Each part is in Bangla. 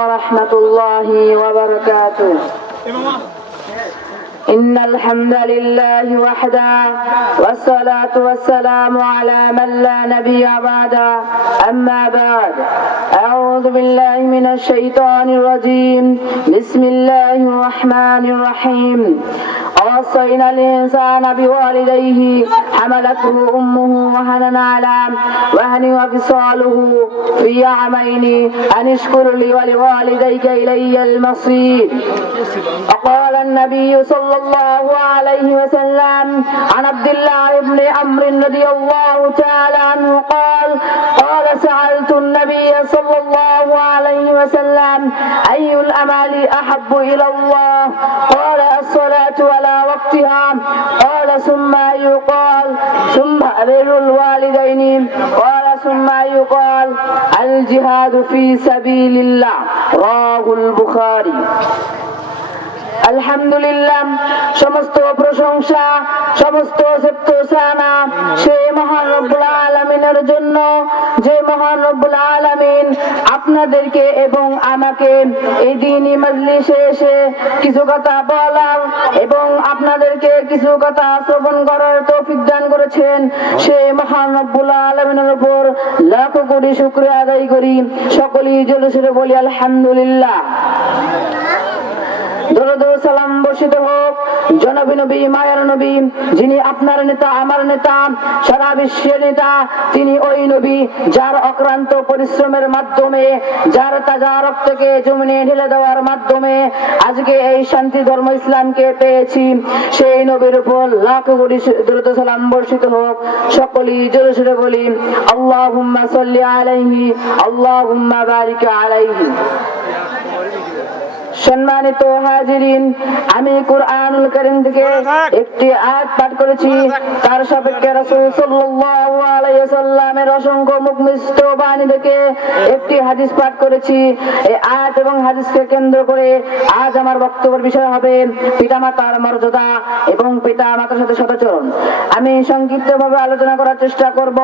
ورحمة الله وبركاته. إن الحمد لله وحده والصلاة والسلام على من لا نبي بعده أما بعد أعوذ بالله من الشيطان الرجيم بسم الله الرحمن الرحيم ووصينا الإنسان بوالديه حملته أمه وهنا على وهن وفصاله في عامين أن اشكر لي ولوالديك إلي المصير. وقال النبي صلى الله عليه وسلم عن عبد الله بن عمرو رضي الله تعالى عنه قال سألت النبي صلى الله عليه وسلم أي الأعمال أحب إلى الله؟ قال الصلاة على وقتها. قال ثم يقال ثم بر الوالدين. قال ثم يقال الجهاد في سبيل الله. رواه البخاري. আলহামদুলিল্লাহ, সমস্ত প্রশংসা সমস্ত সানা সেই মহান রব্বুল আলামিনের জন্য, যে মহান রব্বুল আলামিন আপনাদেরকে এবং আমাকে এই দ্বীনি মজলিসে এসে কিছু কথা বলার এবং আপনাদেরকে কিছু কথা শ্রবণ করার তৌফিক দান করেছেন। সেই মহান রব্বুল আলামিনের উপর লাখ কোটি শুকরিয়া আদায় করি। সকলেই জোরে সোরে বলি আলহামদুলিল্লাহ। দরুদ ও সালাম বর্ষিত হোক জনাবি নবী, মায়ার নবী, যিনি আপনার নেতা, আমার নেতা, সারা বিশ্বের নেতা। তিনি ওই নবী যার অক্লান্ত পরিশ্রমের মাধ্যমে, যার তাজা রক্তকে জমিনে ঢেলে দেওয়ার মাধ্যমে আজকে এই শান্তি ধর্ম ইসলামকে পেয়েছি। সেই নবীর উপর লাখ কোটি দরুদ ও সালাম বর্ষিত হোক। সকলেই জোরে সোরে বলি আল্লাহুম্মা সাল্লি আলাইহি আল্লাহুম্মা বারিক আলাইহি। সম্মানিত হাজিরিন, আমি কুরআনুল কারীম থেকে একটি আয়াত পাঠ করেছি। তার সাপেক্ষে রাসূল সাল্লাল্লাহু আলাইহি ওয়াসাল্লামের অসংখ্য মুখনিষ্ঠ বাণী থেকে একটি হাদিস পাঠ করেছি। এই আয়াত এবং হাদিসকে কেন্দ্র করে আজ আমার বক্তব্যের বিষয় হবে পিতামাতার মর্যাদা এবং পিতামাতার সাথে সদাচরণ। আমি সংক্ষিপ্তভাবে আলোচনা করার চেষ্টা করব,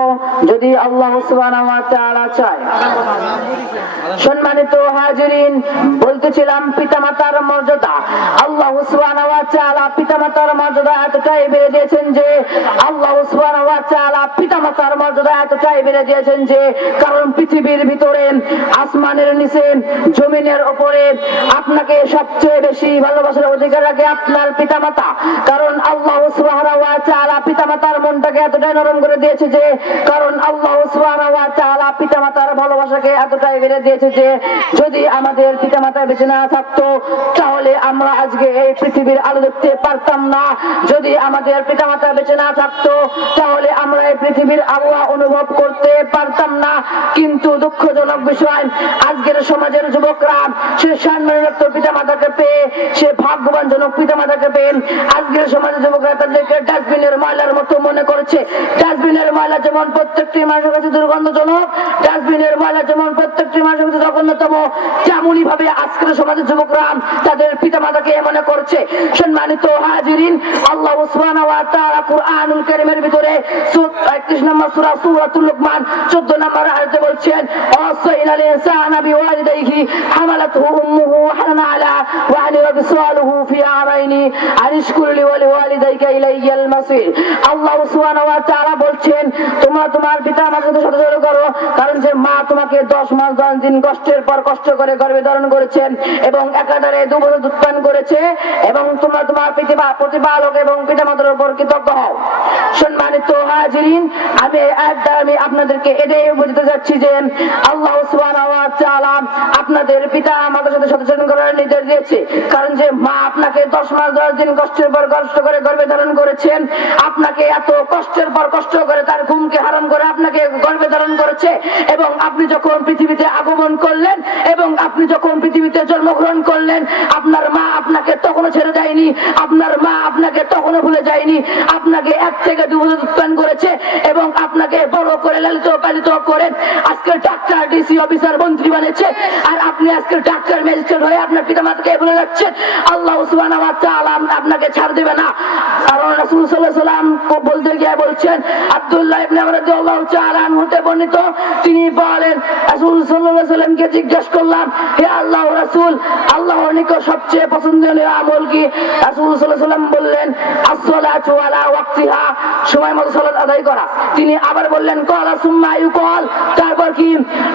যদি আল্লাহ সুবহানাহু ওয়া তাআলা চায়। সম্মানিত হাজিরিন, বলতেছিলাম পিতামাতার মর্যাদা। আল্লাহ সুবহানাহু ওয়া তাআলা পিতামাতার মর্যাদা এতটাই বেড়ে দিয়েছেন যে আল্লাহ সুবহানাহু ওয়া তাআলা পিতামাতার মর্যাদা এতটাই বেড়ে দিয়েছেন যে কারণ পৃথিবীর ভিতরে, আসমানের নিচে, জমিনের উপরে আপনাকে সবচেয়ে বেশি ভালোবাসার অধিকার রাখে আপনার পিতামাতা। কারণ আল্লাহ সুবহানাহু ওয়া তাআলা পিতামাতার মনটাকে এতটাই নরম করে দিয়েছে যে কারণ আল্লাহ সুবহানাহু ওয়া তাআলা পিতামাতার ভালোবাসাকে এতটাই বেড়ে দিয়েছে যে যদি আমাদের পিতামাতা বেঁচে না থাকতো তাহলে আমরা আজকে এই পৃথিবীর আলো দেখতে পারতাম না। যদি আমাদের পিতামাতা বেঁচে না থাকতো তাহলে আমরা এই পৃথিবীর আবহাওয়া অনুভব করতে পারতাম না। কিন্তু দুঃখজনক বিষয়, আজকের সমাজের যুবকরা সে সম্মানিত পিতামাতাকে পেয়ে, সে ভাগ্যবানজনক পিতামাতাকে পেয়ে আজকের সমাজের যুবকরা তাদেরকে ডাস্টবিনের ময়লার মতো মনে করছে। ডাস্টবিনের ময়লা যেমন প্রত্যেকটি মানুষের কাছে দুর্গন্ধজনক, ডাস্টবিনের ময়লা যেমন প্রত্যেকটি মানুষের কাছে জঘন্যতম, তেমনই ভাবে আজকের সমাজের যুবকরা তাদের পিতামাতাকে মনে করছে। সম্মানিত হাজিরিন, আল্লাহ সুবহানাহু ওয়া তাআলা কুরআনুল কারীমের ভিতরে 31 নম্বর সূরা সূরাতুল লুকমান 14 নম্বর আয়াতে বলছেন ওয়াসাইনাল ইনসানা বিওয়ালিদাইহি হামালাতহু উম্মুহু ওয়াহানা আলা ওয়াহনি ওয়া বিসালুহু ফি আমাইনি আনিশকুর লি ওয়া লিওয়ালিদাইকা ইলাইয়াল মাসির। আল্লাহ সুবহানাহু ওয়া তাআলা বলছেন তোমরা তোমার পিতামাতার সাথে সদাচরণ করো, কারণ যে মা তোমাকে 10 মাস 10 দিন কষ্টের পর কষ্ট করে গর্ভে ধারণ করেছেন এবং একাধারে 2 বছর দুধ পান করেছে, এবং তোমরা তোমার প্রতিপালক এবং পিতামাতার উপর কৃতজ্ঞ হও। সম্মানিত হাজিরিন, আমি আপনাদেরকে এটাই বুঝতে যাচ্ছি যে আল্লাহ সুবহানাহু ওয়া তাআলা আপনাদের পিতামাতার সাথে সদাচরণ করার নির্দেশ দিয়েছে। কারণ যে মা আপনাকে 10 মাস 10 দিন কষ্টের পর কষ্ট করে গর্ভে ধারণ করেছেন, আপনাকে এত কষ্টের পর কষ্ট করে তার ঘুমকে হারাম করে আপনাকে গর্ভে ধারণ করেছে, এবং আপনি যখন পৃথিবীতে আগমন করলেন এবং আপনি যখন পৃথিবীতে জন্মগ্রহণ করলেন, আপনার মা আপনাকে তখনও ছেড়ে যায়নি, আপনার মা আপনাকে তখনও ভুলে যায়নি। আপনাকে 1 থেকে 2 বছর দুধ পান করেছে এবং আপনাকে বড় করে লালিত পালিত করে আজকে ডাক্তার, ডিসি অফিসার, মন্ত্রী বানিয়েছে, আর আপনি আজকে ডাক্তার, ম্যাজিস্ট্রেট হয়ে আপনার পিতামাতাকে ভুলে যাচ্ছেন। আল্লাহ সুবহানাহু ওয়া তাআলা আপনাকে ছাড় দেবে না। কারণ রাসূল সাল্লাল্লাহু আলাইহি ওয়াসাল্লাম বলতে গিয়ে বলছেন, আব্দুল্লাহ ইবনে আমর রাদিয়াল্লাহু তাআলা আনহু হতে বর্ণিত, তিনি বলেন রাসূল সাল্লাল্লাহু আলাইহি ওয়াসাল্লামকে জিজ্ঞাসা করলাম, হে আল্লাহর রাসূল আল্লাহর নিকট সবচেয়ে পছন্দনীয় আমল কি? রাসূল সাল্লাল্লাহু আলাইহি ওয়াসাল্লাম বললেন as-salatu ala waqtiha, সময় মতো সালাত আদায় করা। তিনি আবার বললেন ক্বালা সুম্মা ইউকাল, তারপর কি?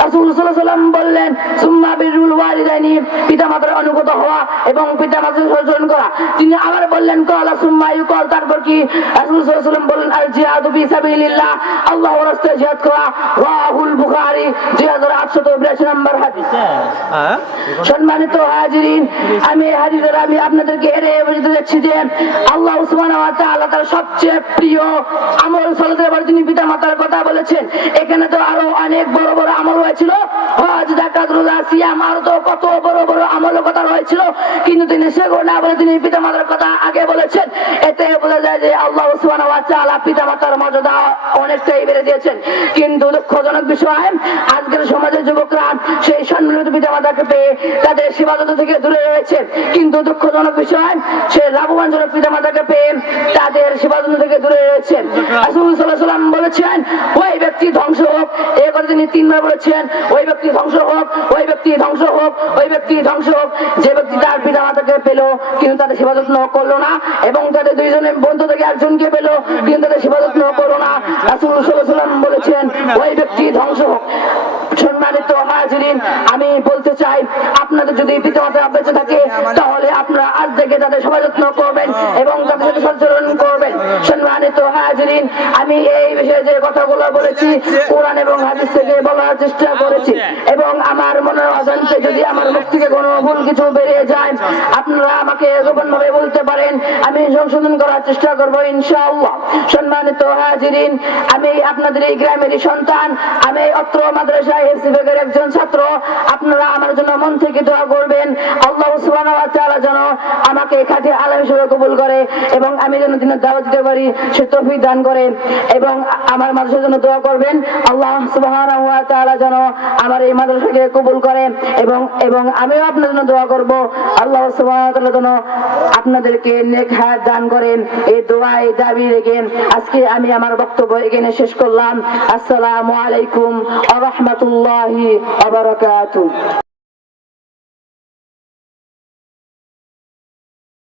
রাসূল সাল্লাল্লাহু আলাইহি ওয়াসাল্লাম বললেন সুম্মা বিরুল ওয়ালিদাইনি, পিতামাতার অনুগত হওয়া এবং পিতামাতার সহচরণ করা। তিনি আবার বললেন ক্বালা সুম্মা ইউকাল, তারপর কি? রাসূল সাল্লাল্লাহু আলাইহি ওয়াসাল্লাম বললেন আল জিহাদু ফি সাবিলিল্লাহ, আল্লাহর রাস্তায় জিহাদ করা। রাহুল বুখারী 2882 নম্বর হাদিস। সম্মানিত হাজিরিন, আমি হাদিসের আমি আপনাদেরকে বুঝতে যাচ্ছি যে আল্লাহ সুবহানাহু ওয়া তাআলা তার সবচেয়ে প্রিয় আমল সালাতের পর তিনি পিতামাতার কথা বলেছেন। এখানে তো আরো অনেক বড় বড় আমল হয়েছিল, হজ, যাকাত, রোজা, সিয়াম, আরো তো কত বড় বড় আমলের কথা রয়েছিল, কিন্তু তিনি সেগুলো না বলে তিনি পিতামাতার কথা আগে বলেছেন। এতে বোঝা যায় যে আল্লাহ সুবহানাহু ওয়া তাআলা পিতামাতার মর্যাদা অনেকটাই বেড়ে দিয়েছেন। কিন্তু দুঃখজনক বিষয়, আজকের সমাজের যুবকরা সেই সম্মানিত পিতামাতাকে পেয়ে তাদের সেবাযত্ন থেকে দূরে রয়েছে। কিন্তু দুঃখজনক বিষয়, সে লাভবানজনক পিতামাতাকে পেয়ে তাদের সেবাযত্ন থেকে দূরে রয়েছে। রাসূল সাল্লাল্লাহু আলাইহি ওয়াসাল্লাম বলেছেন ওই ব্যক্তি ধ্বংস হোক, এই কথা তিনি 3 বার বলেছেন, ওই ব্যক্তি ধ্বংস হোক, ওই ব্যক্তি ধ্বংস হোক, ওই ব্যক্তি ধ্বংস হোক, যে ব্যক্তি তার পিতামাতাকে পেল কিন্তু তাদের সেবাযত্ন করলো না, এবং তাদের দুইজনের বন্ধু থেকে একজনকে পেল কিন্তু তাদের সেবাযত্ন করলো না। রাসূল সাল্লাল্লাহু আলাইহি ওয়াসাল্লাম বলেছেন ওই ব্যক্তি ধ্বংস হোক। সম্মানিত হাজিরিন, আমি বলতে চাই আপনাদের যদি পিতামাতা বেঁচে থাকে তাহলে আপনারা আজ থেকে তাদের সেবাযত্ন করবেন এবং তাদের সাথে সচরণ করবেন। সম্মানিত হাজিরিন, আমি এই বিষয়ে যে কথাগুলো বলেছি কোরআন এবং হাদিস থেকে বলার চেষ্টা করেছি, এবং আমার মনের অজান্তে যদি আমার মুখ থেকে কোনো ভুল কিছু বেরিয়ে যায় আপনারা আমাকে গোপনভাবে বলতে পারেন, আমি সংশোধন করার চেষ্টা করব ইনশাআল্লাহ। সম্মানিত হাজিরিন, আমি আপনাদের এই গ্রামেরই সন্তান, আমি অত্র মাদ্রাসায় হিফজ বিভাগের একজন ছাত্র। আপনারা আমার জন্য মন থেকে দোয়া করবেন আল্লাহ সুবহানাহু ওয়া তাআলা যেন আমাকে খাঁটি আলেম হিসেবে কবুল করে এবং আমি যেন দিনের দাওয়াত দিতে পারি সে তৌফিক দান করে, এবং আমার মাদ্রাসার জন্য দোয়া করবেন আল্লাহ সুবহানাহু ওয়া তাআলা যেন আমার এই মাদ্রাসাকে কবুল করে, এবং আমিও আপনাদের জন্য দোয়া করব আল্লাহ সুবহানাহু ওয়া তাআলা যেন আপনাদেরকে নেক হায়াত দান করেন। এই দোয়া এই দাবি রেখে আজকে আমি আমার বক্তব্য এখানে শেষ করলাম। আসসালামু আলাইকুম ওয়া রাহমাতুল্লাহি ওয়া বারাকাতুহু।